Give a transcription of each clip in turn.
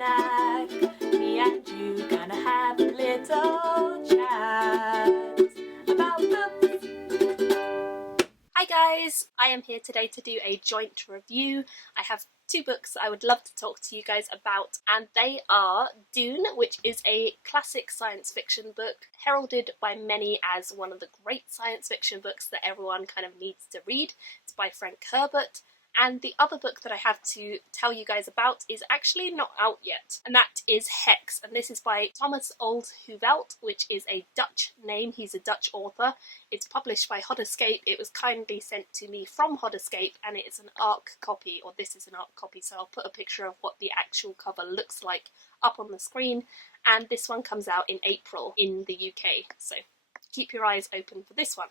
snack. Me and you gonna have a little chat about books. Hi guys, I am here today to do a joint review. I have two books I would love to talk to you guys about, and they are Dune, which is a classic science fiction book, heralded by many as one of the great science fiction books that everyone kind of needs to read. It's by Frank Herbert. And the other book that I have to tell you guys about is actually not out yet, and that is HEX, and this is by Olde Heuvelt, which is a Dutch name. He's a Dutch author. It's published by Escape. It was kindly sent to me from Escape, and it's an ARC copy, or this is an ARC copy, so I'll put a picture of what the actual cover looks like up on the screen, and this one comes out in April in the UK, so keep your eyes open for this one.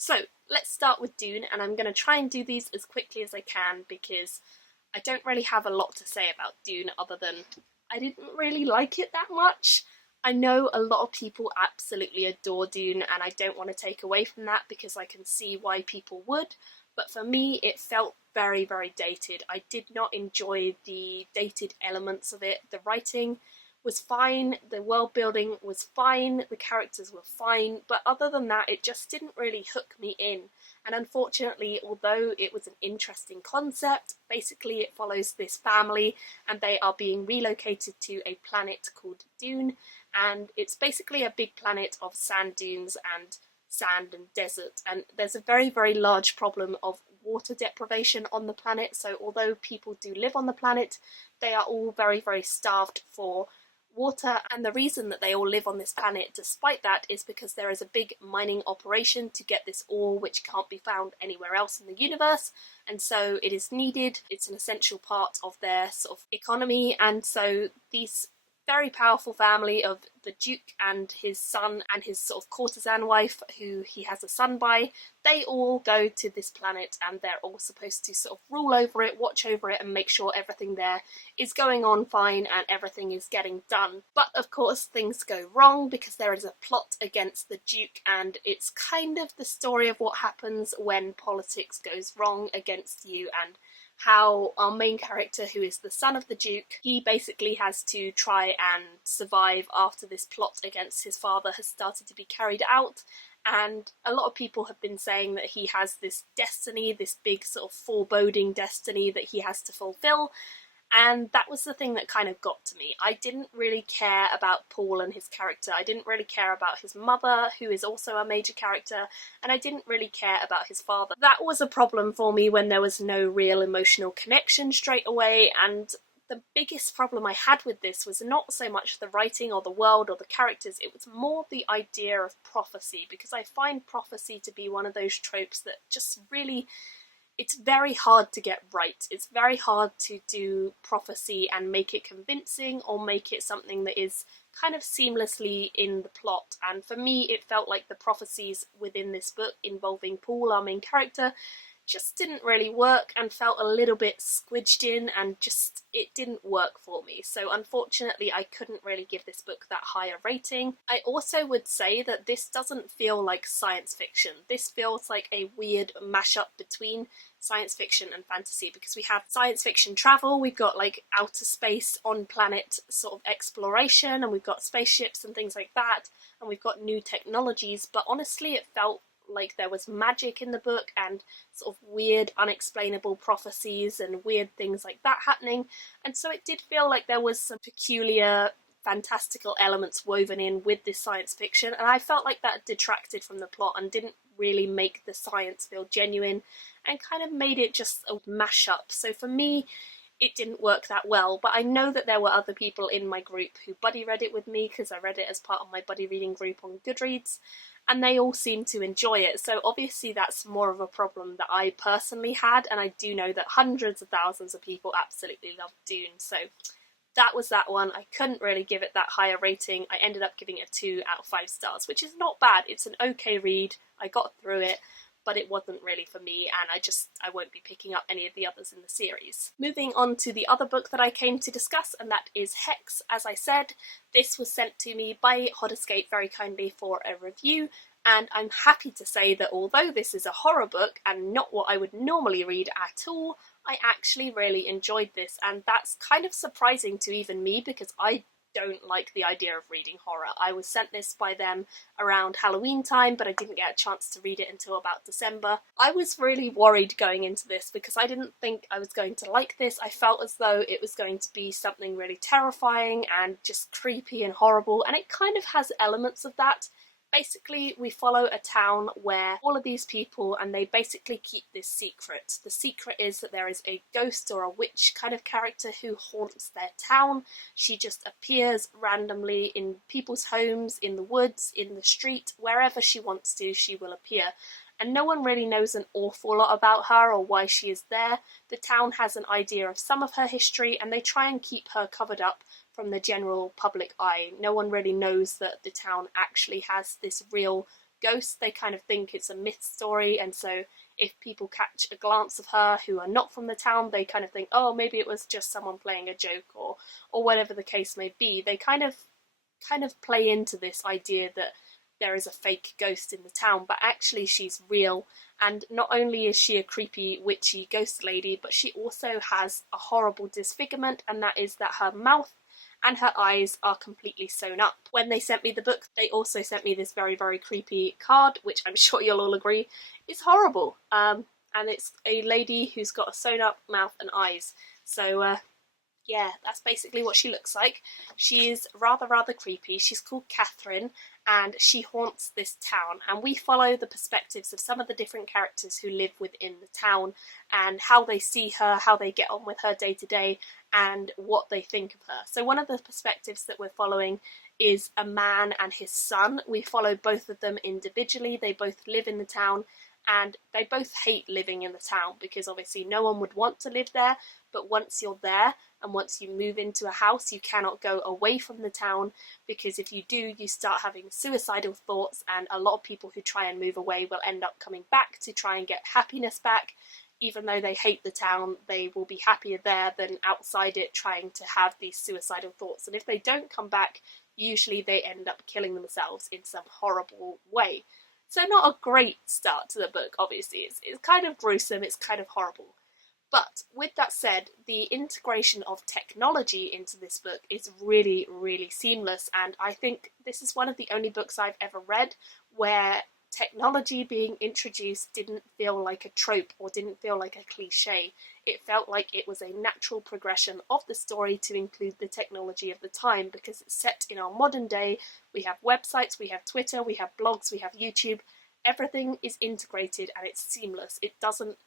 So let's start with Dune, and I'm going to try and do these as quickly as I can because I don't really have a lot to say about Dune other than I didn't really like it that much. I know a lot of people absolutely adore Dune, and I don't want to take away from that because I can see why people would, but for me it felt very, very dated. I did not enjoy the dated elements of it. The writing was fine, the world building was fine, the characters were fine, but other than that it just didn't really hook me in. And unfortunately, although it was an interesting concept, basically it follows this family and they are being relocated to a planet called Dune, and it's basically a big planet of sand dunes and sand and desert, and there's a very, very large problem of water deprivation on the planet. So although people do live on the planet, they are all very, very starved for water, and the reason that they all live on this planet despite that is because there is a big mining operation to get this ore which can't be found anywhere else in the universe, and so it is needed. It's an essential part of their sort of economy, and so these very powerful family of the Duke and his son and his sort of courtesan wife, who he has a son by, they all go to this planet and they're all supposed to sort of rule over it, watch over it, and make sure everything there is going on fine and everything is getting done. But of course things go wrong because there is a plot against the Duke, and it's kind of the story of what happens when politics goes wrong against you, and how our main character, who is the son of the Duke, he basically has to try and survive after this plot against his father has started to be carried out. And a lot of people have been saying that he has this destiny, this big sort of foreboding destiny that he has to fulfill. And that was the thing that kind of got to me. I didn't really care about Paul and his character. I didn't really care about his mother, who is also a major character, and I didn't really care about his father. That was a problem for me when there was no real emotional connection straight away, and the biggest problem I had with this was not so much the writing or the world or the characters, it was more the idea of prophecy, because I find prophecy to be one of those tropes that just really, it's very hard to get right. It's very hard to do prophecy and make it convincing or make it something that is kind of seamlessly in the plot. And for me, it felt like the prophecies within this book involving Paul, our main character, just didn't really work and felt a little bit squidged in, and just it didn't work for me. So unfortunately I couldn't really give this book that higher rating. I also would say that this doesn't feel like science fiction. This feels like a weird mashup between science fiction and fantasy, because we have science fiction travel, we've got like outer space on planet sort of exploration, and we've got spaceships and things like that, and we've got new technologies, but honestly it felt like there was magic in the book and sort of weird unexplainable prophecies and weird things like that happening, and so it did feel like there was some peculiar fantastical elements woven in with this science fiction, and I felt like that detracted from the plot and didn't really make the science feel genuine and kind of made it just a mashup. So for me it didn't work that well, but I know that there were other people in my group who buddy read it with me, because I read it as part of my buddy reading group on Goodreads, and they all seemed to enjoy it. So obviously that's more of a problem that I personally had, and I do know that hundreds of thousands of people absolutely love Dune. So that was that one. I couldn't really give it that higher rating. I ended up giving it a 2 out of 5 stars, which is not bad. It's an okay read. I got through it, but it wasn't really for me, and I won't be picking up any of the others in the series. Moving on to the other book that I came to discuss, and that is HEX. As I said, this was sent to me by Escape very kindly for a review, And I'm happy to say that although this is a horror book and not what I would normally read at all, I actually really enjoyed this, and that's kind of surprising to even me because I don't like the idea of reading horror. I was sent this by them around Halloween time, but I didn't get a chance to read it until about December. I was really worried going into this because I didn't think I was going to like this. I felt as though it was going to be something really terrifying and just creepy and horrible, and it kind of has elements of that. Basically, we follow a town where all of these people, and they basically keep this secret. The secret is that there is a ghost or a witch kind of character who haunts their town. She just appears randomly in people's homes, in the woods, in the street, wherever she wants to, she will appear. And no one really knows an awful lot about her or why she is there. The town has an idea of some of her history, and they try and keep her covered up from the general public eye. No one really knows that the town actually has this real ghost. They kind of think it's a myth story, and so if people catch a glance of her who are not from the town, they kind of think, oh, maybe it was just someone playing a joke, or whatever the case may be. They kind of play into this idea that there is a fake ghost in the town, but actually she's real. And not only is she a creepy, witchy ghost lady, but she also has a horrible disfigurement, and that is that her mouth and her eyes are completely sewn up. When they sent me the book, they also sent me this very, very creepy card, which I'm sure you'll all agree is horrible. And it's a lady who's got a sewn up mouth and eyes. So yeah, that's basically what she looks like. She is rather creepy. She's called Catherine, and she haunts this town. And we follow the perspectives of some of the different characters who live within the town, and how they see her, how they get on with her day to day, and what they think of her. So one of the perspectives that we're following is a man and his son. We follow both of them individually. They both live in the town, and they both hate living in the town because obviously no one would want to live there, but once you're there and once you move into a house, you cannot go away from the town, because if you do, you start having suicidal thoughts, and a lot of people who try and move away will end up coming back to try and get happiness back. Even though they hate the town, they will be happier there than outside it, trying to have these suicidal thoughts. And if they don't come back, usually they end up killing themselves in some horrible way. So not a great start to the book, obviously. It's kind of gruesome, it's kind of horrible. But with that said, the integration of technology into this book is really, really seamless, and I think this is one of the only books I've ever read where technology being introduced didn't feel like a trope or didn't feel like a cliche. It felt like it was a natural progression of the story to include the technology of the time, because it's set in our modern day. We have websites, we have Twitter, we have blogs, we have YouTube. Everything is integrated and it's seamless. It doesn't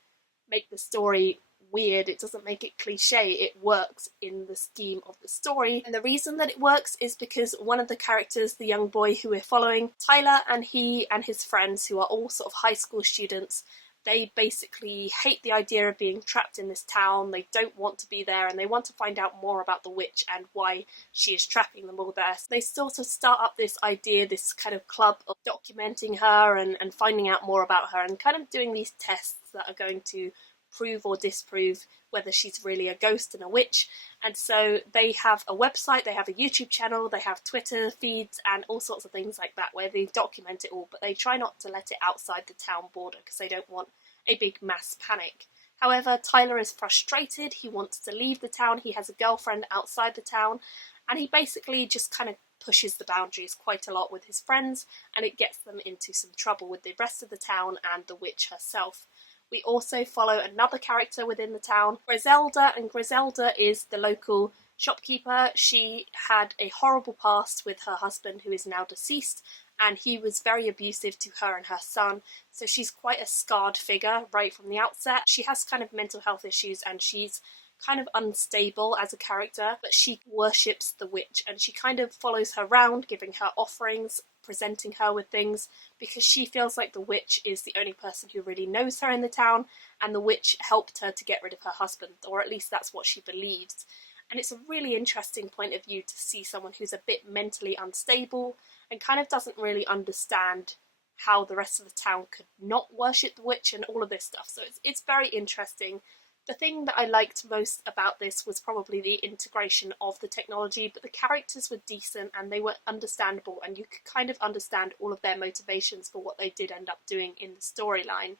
make the story weird, it doesn't make it cliche, it works in the scheme of the story. And the reason that it works is because one of the characters, the young boy who we're following, Tyler, and he and his friends, who are all sort of high school students, they basically hate the idea of being trapped in this town. They don't want to be there, and they want to find out more about the witch and why she is trapping them all there. So they sort of start up this idea, this kind of club of documenting her and finding out more about her, and kind of doing these tests that are going to prove or disprove whether she's really a ghost and a witch. And so they have a website, they have a YouTube channel, they have Twitter feeds and all sorts of things like that where they document it all, but they try not to let it outside the town border because they don't want a big mass panic. However, Tyler is frustrated, he wants to leave the town, he has a girlfriend outside the town, and he basically just kind of pushes the boundaries quite a lot with his friends, and it gets them into some trouble with the rest of the town and the witch herself. We also follow another character within the town, Griselda, and Griselda is the local shopkeeper. She had a horrible past with her husband, who is now deceased, and he was very abusive to her and her son, so she's quite a scarred figure right from the outset. She has kind of mental health issues, and she's kind of unstable as a character, but she worships the witch, and she kind of follows her around, giving her offerings, presenting her with things, because she feels like the witch is the only person who really knows her in the town, and the witch helped her to get rid of her husband, or at least that's what she believes. And it's a really interesting point of view to see someone who's a bit mentally unstable and kind of doesn't really understand how the rest of the town could not worship the witch and all of this stuff. So it's very interesting The thing that I liked most about this was probably the integration of the technology, but the characters were decent and they were understandable, and you could kind of understand all of their motivations for what they did end up doing in the storyline.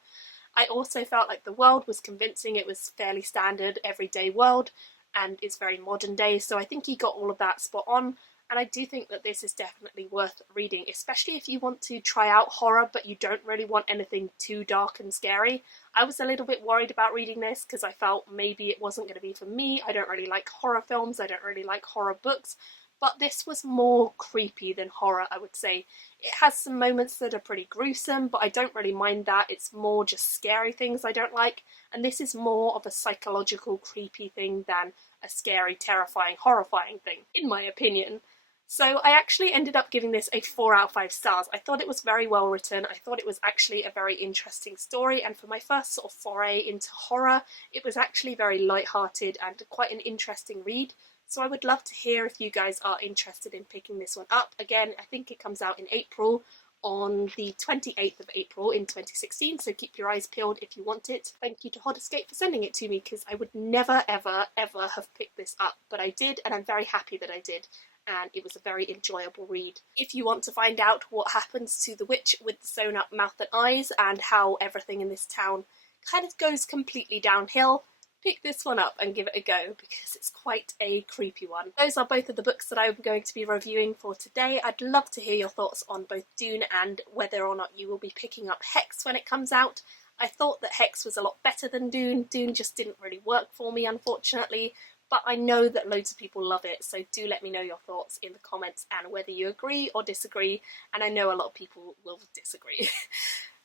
I also felt like the world was convincing. It was fairly standard, everyday world, and it's very modern day, so I think he got all of that spot on. And I do think that this is definitely worth reading, especially if you want to try out horror but you don't really want anything too dark and scary. I was a little bit worried about reading this because I felt maybe it wasn't going to be for me. I don't really like horror films, I don't really like horror books, but this was more creepy than horror, I would say. It has some moments that are pretty gruesome, but I don't really mind that. It's more just scary things I don't like, and this is more of a psychological creepy thing than a scary, terrifying, horrifying thing, in my opinion. So I actually ended up giving this a 4 out of 5 stars. I thought it was very well written. I thought it was actually a very interesting story, and for my first sort of foray into horror, it was actually very light-hearted and quite an interesting read. So I would love to hear if you guys are interested in picking this one up. Again, I think it comes out in April, on the 28th of April in 2016, so keep your eyes peeled if you want it. Thank you to Hot Escape for sending it to me, because I would never, ever, ever have picked this up, but I did, and I'm very happy that I did, and it was a very enjoyable read. If you want to find out what happens to the witch with the sewn up mouth and eyes, and how everything in this town kind of goes completely downhill, pick this one up and give it a go, because it's quite a creepy one. Those are both of the books that I'm going to be reviewing for today. I'd love to hear your thoughts on both Dune and whether or not you will be picking up HEX when it comes out. I thought that HEX was a lot better than Dune. Dune just didn't really work for me, unfortunately, but I know that loads of people love it, so do let me know your thoughts in the comments and whether you agree or disagree, and I know a lot of people will disagree.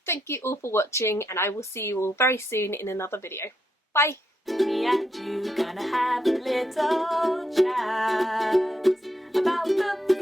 Thank you all for watching, and I will see you all very soon in another video. Bye! Me and you gonna have a little chat about books.